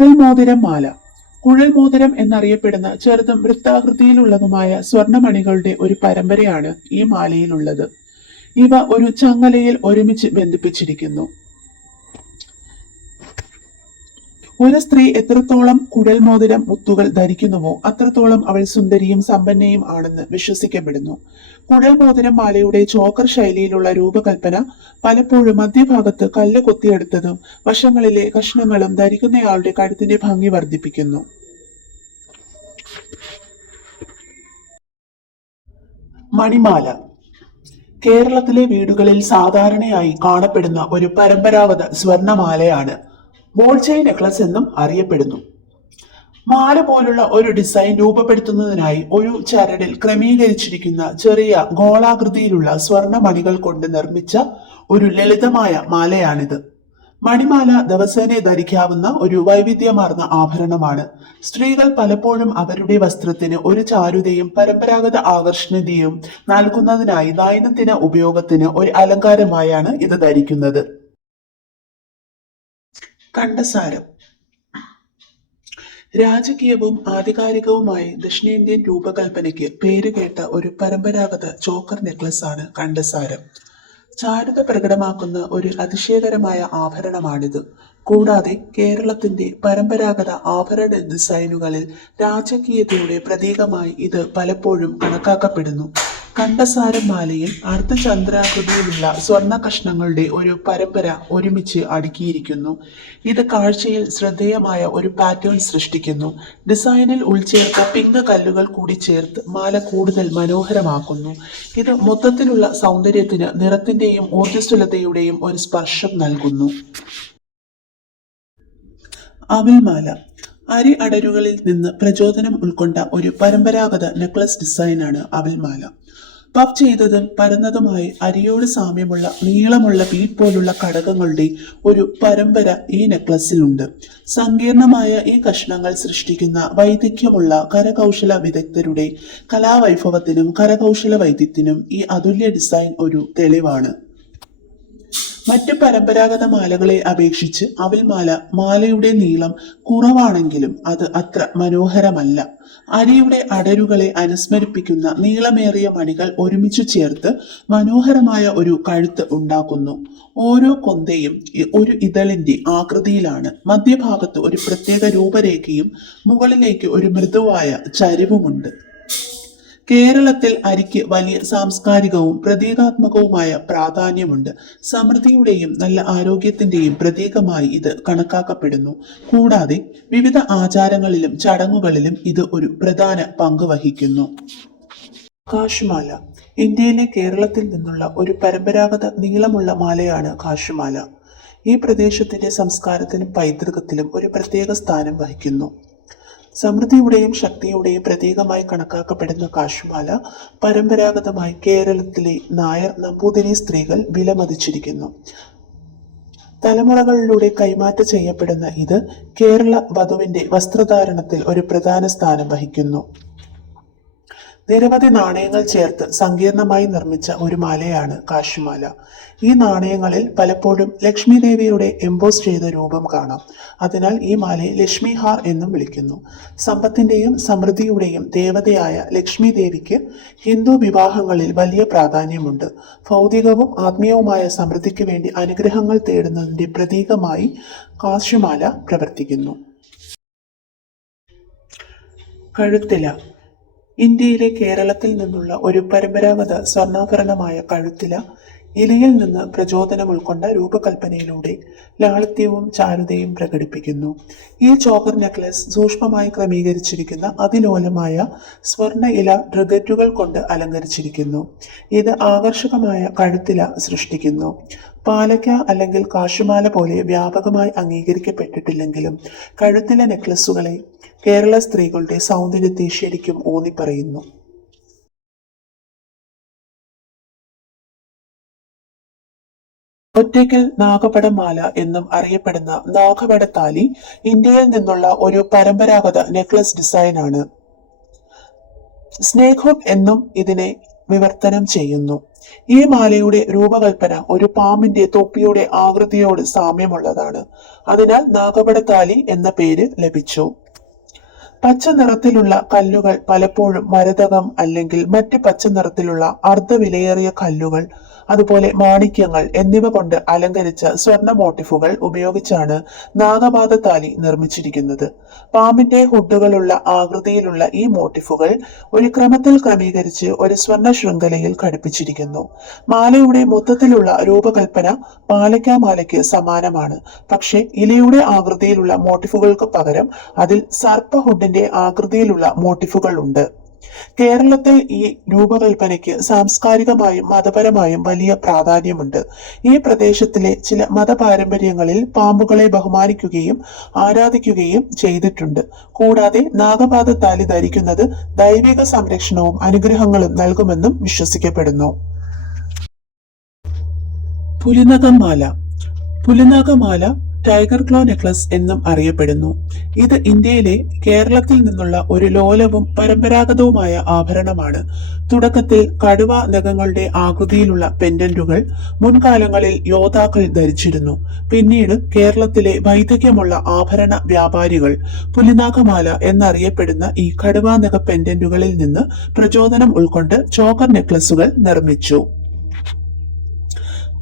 കുഴൽമോതിരം മാല. കുഴൽമോതിരം എന്നറിയപ്പെടുന്ന ചെറുതും വൃത്താകൃതിയിലുള്ളതുമായ സ്വർണമണികളുടെ ഒരു പരമ്പരയാണ് ഈ മാലയിലുള്ളത്. ഇവ ഒരു ചങ്ങലയിൽ ഒരുമിച്ച് ബന്ധിപ്പിച്ചിരിക്കുന്നു. ഒരു സ്ത്രീ എത്രത്തോളം കുഴൽമോതിരം മുത്തുകൾ ധരിക്കുന്നുവോ അത്രത്തോളം അവൾ സുന്ദരിയും സമ്പന്നയും ആണെന്ന് വിശ്വസിക്കപ്പെടുന്നു. കുഴൽമോതിരം മാലയുടെ ചോക്കർ ശൈലിയിലുള്ള രൂപകൽപ്പന പലപ്പോഴും മധ്യഭാഗത്ത് കല്ല് കൊത്തിയെടുത്തതും വശങ്ങളിലെ കഷ്ണങ്ങളും ധരിക്കുന്നയാളുടെ കഴുത്തിന്റെ ഭംഗി വർദ്ധിപ്പിക്കുന്നു. മണിമാല. കേരളത്തിലെ വീടുകളിൽ സാധാരണയായി കാണപ്പെടുന്ന ഒരു പരമ്പരാഗത സ്വർണമാലയാണ്. ബോൾ ചെയിൻ നെക്ലസ് എന്നും അറിയപ്പെടുന്നു. മാല പോലുള്ള ഒരു ഡിസൈൻ രൂപപ്പെടുത്തുന്നതിനായി ഒരു ചരടിൽ ക്രമീകരിച്ചിരിക്കുന്ന ചെറിയ ഗോളാകൃതിയിലുള്ള സ്വർണ്ണ മണികൾ കൊണ്ട് നിർമ്മിച്ച ഒരു ലളിതമായ മാലയാണിത്. മണിമാല ദിവസേന ധരിക്കാവുന്ന ഒരു വൈവിധ്യമാർന്ന ആഭരണമാണ്. സ്ത്രീകൾ പലപ്പോഴും അവരുടെ വസ്ത്രത്തിന് ഒരു ചാരുതയും പരമ്പരാഗത ആകർഷണീയതയും നൽകുന്നതിനായി ദൈനംദിന ഉപയോഗത്തിന് ഒരു അലങ്കാരമായാണ് ഇത് ധരിക്കുന്നത്. കണ്ടസാരം. രാജകീയവും ആധികാരികവുമായി ദക്ഷിണേന്ത്യൻ രൂപകൽപ്പനയ്ക്ക് പേരുകേട്ട ഒരു പരമ്പരാഗത ചോക്കർ നെക്ലസ് ആണ് കണ്ടസാരം. ചാരുത പ്രകടമാക്കുന്ന ഒരു അതിശയകരമായ ആഭരണമാണിത്. കൂടാതെ കേരളത്തിന്റെ പരമ്പരാഗത ആഭരണ ഡിസൈനുകളിൽ രാജകീയതയുടെ പ്രതീകമായി ഇത് പലപ്പോഴും കണക്കാക്കപ്പെടുന്നു. കണ്ടസാരം മാലയിൽ അർദ്ധചന്ദ്രാകൃതിയിലുള്ള സ്വർണ്ണ കഷ്ണങ്ങളുടെ ഒരു പരമ്പര ഒരുമിച്ച് അടുക്കിയിരിക്കുന്നു. ഇത് കാഴ്ചയിൽ ശ്രദ്ധേയമായ ഒരു പാറ്റേൺ സൃഷ്ടിക്കുന്നു. ഡിസൈനിൽ ഉൾച്ചേർത്ത പിങ്ക് കല്ലുകൾ കൂടി ചേർത്ത് മാല കൂടുതൽ മനോഹരമാക്കുന്നു. ഇത് മൊത്തത്തിലുള്ള സൗന്ദര്യത്തിന് നിറത്തിന്റെയും ഊർജ്ജസ്വലതയുടെയും ഒരു സ്പർശം നൽകുന്നു. അവിൽമാല. അരി അടരുകളിൽ നിന്ന് പ്രചോദനം ഉൾക്കൊണ്ട ഒരു പരമ്പരാഗത നെക്ലസ് ഡിസൈനാണ് അവിൽമാല. പഫ് ചെയ്തതും പരന്നതുമായി അരിയോട് സാമ്യമുള്ള നീളമുള്ള ബീഡ് പോലുള്ള ഘടകങ്ങളുടെ ഒരു പരമ്പര ഈ നെക്ലസിലുണ്ട്. സങ്കീർണമായ ഈ കഷ്ണങ്ങൾ സൃഷ്ടിക്കുന്ന വൈദഗ്ധ്യമുള്ള കരകൗശല വിദഗ്ധരുടെ കലാവൈഭവത്തിനും കരകൗശല വൈദഗ്ധ്യത്തിനും ഈ അതുല്യ ഡിസൈൻ ഒരു തെളിവാണ്. മറ്റ് പരമ്പരാഗത മാലകളെ അപേക്ഷിച്ച് അവിൽമാല മാലയുടെ നീളം കുറവാണെങ്കിലും അത് അത്ര മനോഹരമല്ല. അരിയുടെ അടരുകളെ അനുസ്മരിപ്പിക്കുന്ന നീളമേറിയ മണികൾ ഒരുമിച്ചു ചേർത്ത് മനോഹരമായ ഒരു കഴുത്ത് ഉണ്ടാക്കുന്നു. ഓരോ കൊന്തയും ഒരു ഇതളിന്റെ ആകൃതിയിലാണ്. മധ്യഭാഗത്ത് ഒരു പ്രത്യേക രൂപരേഖയും മുകളിലേക്ക് ഒരു മൃദുവായ ചരിവുമുണ്ട്. കേരളത്തിൽ അരിക്ക് വലിയ സാംസ്കാരികവും പ്രതീകാത്മകവുമായ പ്രാധാന്യമുണ്ട്. സമൃദ്ധിയുടെയും നല്ല ആരോഗ്യത്തിന്റെയും പ്രതീകമായി ഇത് കണക്കാക്കപ്പെടുന്നു. കൂടാതെ വിവിധ ആചാരങ്ങളിലും ചടങ്ങുകളിലും ഇത് ഒരു പ്രധാന പങ്ക് വഹിക്കുന്നു. കാശുമാല. ഇന്ത്യയിലെ കേരളത്തിൽ നിന്നുള്ള ഒരു പരമ്പരാഗത നീളമുള്ള മാലയാണ് കാശുമാല. ഈ പ്രദേശത്തിന്റെ സംസ്കാരത്തിലും പൈതൃകത്തിലും ഒരു പ്രത്യേക സ്ഥാനം വഹിക്കുന്നു. സമൃദ്ധിയുടെയും ശക്തിയുടെയും പ്രതീകമായി കണക്കാക്കപ്പെടുന്ന കാശുമാല പരമ്പരാഗതമായി കേരളത്തിലെ നായർ നമ്പൂതിരി സ്ത്രീകൾ വിലമതിച്ചിരിക്കുന്നു. തലമുറകളിലൂടെ കൈമാറ്റം ചെയ്യപ്പെടുന്ന ഇത് കേരള വധുവിന്റെ വസ്ത്രധാരണത്തിൽ ഒരു പ്രധാന സ്ഥാനം വഹിക്കുന്നു. നിരവധി നാണയങ്ങൾ ചേർത്ത് സങ്കീർണമായി നിർമ്മിച്ച ഒരു മാലയാണ് കാശുമാല. ഈ നാണയങ്ങളിൽ പലപ്പോഴും ലക്ഷ്മി ദേവിയുടെ എംബോസ് ചെയ്ത രൂപം കാണാം. അതിനാൽ ഈ മാലയെ ലക്ഷ്മി ഹാർ എന്നും വിളിക്കുന്നു. സമ്പത്തിന്റെയും സമൃദ്ധിയുടെയും ദേവതയായ ലക്ഷ്മി ദേവിക്ക് ഹിന്ദു വിവാഹങ്ങളിൽ വലിയ പ്രാധാന്യമുണ്ട്. ഭൗതികവും ആത്മീയവുമായ സമൃദ്ധിക്ക് വേണ്ടി അനുഗ്രഹങ്ങൾ തേടുന്നതിന്റെ പ്രതീകമായി കാശുമാല പ്രവർത്തിക്കുന്നു. കഴുത്തില. ഇന്ത്യയിലെ കേരളത്തിൽ നിന്നുള്ള ഒരു പരമ്പരാഗത സ്വർണ്ണാഭരണമായ കഴുത്തില ഇലയിൽ നിന്ന് പ്രചോദനം ഉൾക്കൊണ്ട രൂപകൽപ്പനയിലൂടെ ലാളിത്യവും ചാരുതയും പ്രകടിപ്പിക്കുന്നു. ഈ ചോക്കർ നെക്ലസ് സൂക്ഷ്മമായി ക്രമീകരിച്ചിരിക്കുന്ന അതിലോലമായ സ്വർണ്ണ ഇല ഡ്രഗറ്റുകൾ കൊണ്ട് അലങ്കരിച്ചിരിക്കുന്നു. ഇത് ആകർഷകമായ കഴുത്തില സൃഷ്ടിക്കുന്നു. പാലക്ക അല്ലെങ്കിൽ കാശുമാല പോലെ വ്യാപകമായി അംഗീകരിക്കപ്പെട്ടിട്ടില്ലെങ്കിലും കഴുത്തില നെക്ലസുകളെ കേരള സ്ത്രീകളുടെ സൗന്ദര്യത്തെ ശരിക്കും ഊന്നിപ്പറയുന്നു. ഒറ്റയ്ക്കൽ നാഗപടമാല എന്നും അറിയപ്പെടുന്ന നാഗപടത്താലി ഇന്ത്യയിൽ നിന്നുള്ള ഒരു പരമ്പരാഗത നെക്ലസ് ഡിസൈനാണ്. സ്നേക് ഹുക്ക് എന്നും ഇതിനെ വിവർത്തനം ചെയ്യുന്നു. ഈ മാലയുടെ രൂപകൽപ്പന ഒരു പാമ്പിന്റെ തൊപ്പിയുടെ ആകൃതിയോട് സാമ്യമുള്ളതാണ്. അതിനാൽ നാഗപടത്താലി എന്ന പേര് ലഭിച്ചു. പച്ച നിറത്തിലുള്ള കല്ലുകൾ പലപ്പോഴും മരതകം അല്ലെങ്കിൽ മറ്റ് പച്ച നിറത്തിലുള്ള അർദ്ധവിലയേറിയ കല്ലുകൾ, അതുപോലെ മാണിക്യങ്ങൾ എന്നിവ കൊണ്ട് അലങ്കരിച്ച സ്വർണ്ണ മോട്ടിഫുകൾ ഉപയോഗിച്ചാണ് നാഗപാദത്താലി നിർമ്മിച്ചിരിക്കുന്നത്. പാമ്പിന്റെ ഹുഡുകളുള്ള ആകൃതിയിലുള്ള ഈ മോട്ടിഫുകൾ ഒരു ക്രമത്തിൽ ക്രമീകരിച്ച് ഒരു സ്വർണ്ണ ശൃംഖലയിൽ ഘടിപ്പിച്ചിരിക്കുന്നു. മാലയുടെ മൊത്തത്തിലുള്ള രൂപകൽപ്പന പാലക്കാമാലയ്ക്ക് സമാനമാണ്. പക്ഷേ ഇലയുടെ ആകൃതിയിലുള്ള മോട്ടിഫുകൾക്ക് പകരം അതിൽ സർപ്പ ഹുഡിന്റെ ആകൃതിയിലുള്ള മോട്ടിഫുകൾ ഉണ്ട്. കേരളത്തിൽ ഈ രൂപകൽപ്പനയ്ക്ക് സാംസ്കാരികമായും മതപരമായും വലിയ പ്രാധാന്യമുണ്ട്. ഈ പ്രദേശത്തിലെ ചില മതപാരമ്പര്യങ്ങളിൽ പാമ്പുകളെ ബഹുമാനിക്കുകയും ആരാധിക്കുകയും ചെയ്തിട്ടുണ്ട്. കൂടാതെ നാഗപാദത്താലി ധരിക്കുന്നത് ദൈവിക സംരക്ഷണവും അനുഗ്രഹങ്ങളും നൽകുമെന്നും വിശ്വസിക്കപ്പെടുന്നു. പുലിനകമാല. പുലിനകമാല ടൈഗർ ക്ലോ നെക്ലസ് എന്നും അറിയപ്പെടുന്നു. ഇത് ഇന്ത്യയിലെ കേരളത്തിൽ നിന്നുള്ള ഒരു ലോലവും പരമ്പരാഗതവുമായ ആഭരണമാണ്. തുടക്കത്തിൽ കടുവ നഖങ്ങളുടെ ആകൃതിയിലുള്ള പെൻഡന്റുകൾ മുൻകാലങ്ങളിൽ യോദ്ധാക്കൾ ധരിച്ചിരുന്നു. പിന്നീട് കേരളത്തിലെ വൈദഗ്ധ്യമുള്ള ആഭരണ വ്യാപാരികൾ പുലിനാഗമാല എന്നറിയപ്പെടുന്ന ഈ കടുവ നഖ പെൻഡന്റുകളിൽ നിന്ന് പ്രചോദനം ഉൾക്കൊണ്ട് ചോക്കർ നെക്ലസുകൾ നിർമ്മിച്ചു.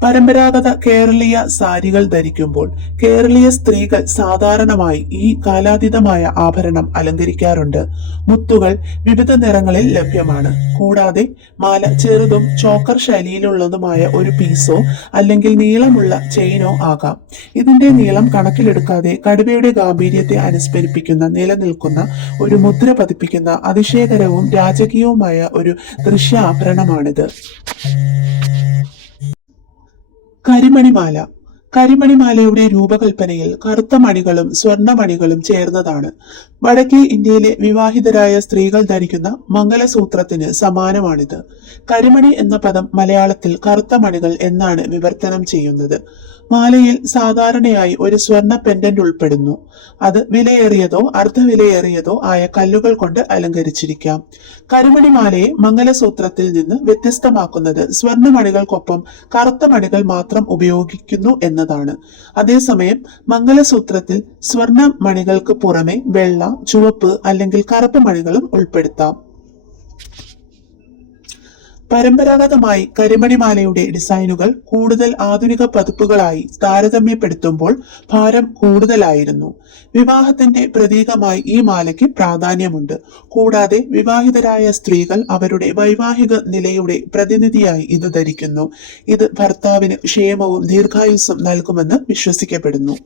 പരമ്പരാഗത കേരളീയ സാരികൾ ധരിക്കുമ്പോൾ കേരളീയ സ്ത്രീകൾ സാധാരണമായി ഈ കാലാതീതമായ ആഭരണം അലങ്കരിക്കാറുണ്ട്. മുത്തുകൾ വിവിധ നിറങ്ങളിൽ ലഭ്യമാണ്. കൂടാതെ മാല ചെറുതും ചോക്കർ ശൈലിയിലുള്ളതുമായ ഒരു പീസോ അല്ലെങ്കിൽ നീളമുള്ള ചെയിനോ ആകാം. ഇതിന്റെ നീളം കണക്കിലെടുക്കാതെ കടുവയുടെ ഗാംഭീര്യത്തെ അനുസ്മരിപ്പിക്കുന്ന നിലനിൽക്കുന്ന ഒരു മുദ്ര പതിപ്പിക്കുന്ന അതിശയകരവും രാജകീയവുമായ ഒരു ദൃശ്യ ആഭരണമാണിത്. കരിമണിമാല. കരിമണിമാലയുടെ രൂപകൽപ്പനയിൽ കറുത്ത മണികളും സ്വർണ്ണമണികളും ചേർന്നതാണ്. വടക്കേ ഇന്ത്യയിലെ വിവാഹിതരായ സ്ത്രീകൾ ധരിക്കുന്ന മംഗലസൂത്രത്തിന് സമാനമാണിത്. കരിമണി എന്ന പദം മലയാളത്തിൽ കറുത്ത മണികൾ എന്നാണ് വിവർത്തനം ചെയ്യുന്നത്. മാലയിൽ സാധാരണയായി ഒരു സ്വർണ്ണ പെൻഡന്റ് ഉൾപ്പെടുന്നു. അത് വിലയേറിയതോ അർദ്ധവിലയേറിയതോ ആയ കല്ലുകൾ കൊണ്ട് അലങ്കരിച്ചിരിക്കാം. കരിമണി മാലയെ മംഗലസൂത്രത്തിൽ നിന്ന് വ്യത്യസ്തമാക്കുന്നത് സ്വർണ്ണമണികൾക്കൊപ്പം കറുത്ത മണികൾ മാത്രം ഉപയോഗിക്കുന്നു എന്നതാണ്. അതേസമയം മംഗലസൂത്രത്തിൽ സ്വർണ്ണ മണികൾക്ക് പുറമെ വെള്ള, ചുവപ്പ് അല്ലെങ്കിൽ കറുപ്പ് മണികളും ഉൾപ്പെടുത്താം. പരമ്പരാഗതമായി കരിമണിമാലയുടെ ഡിസൈനുകൾ കൂടുതൽ ആധുനിക പതിപ്പുകളായി താരതമ്യപ്പെടുത്തുമ്പോൾ ഭാരം കൂടുതലായിരുന്നു. വിവാഹത്തിന്റെ പ്രതീകമായി ഈ മാലയ്ക്ക് പ്രാധാന്യമുണ്ട്. കൂടാതെ വിവാഹിതരായ സ്ത്രീകൾ അവരുടെ വൈവാഹിക നിലയുടെ പ്രതിനിധിയായി ഇത് ധരിക്കുന്നു. ഇത് ഭർത്താവിന് ക്ഷേമവും ദീർഘായുസ്സും നൽകുമെന്ന് വിശ്വസിക്കപ്പെടുന്നു.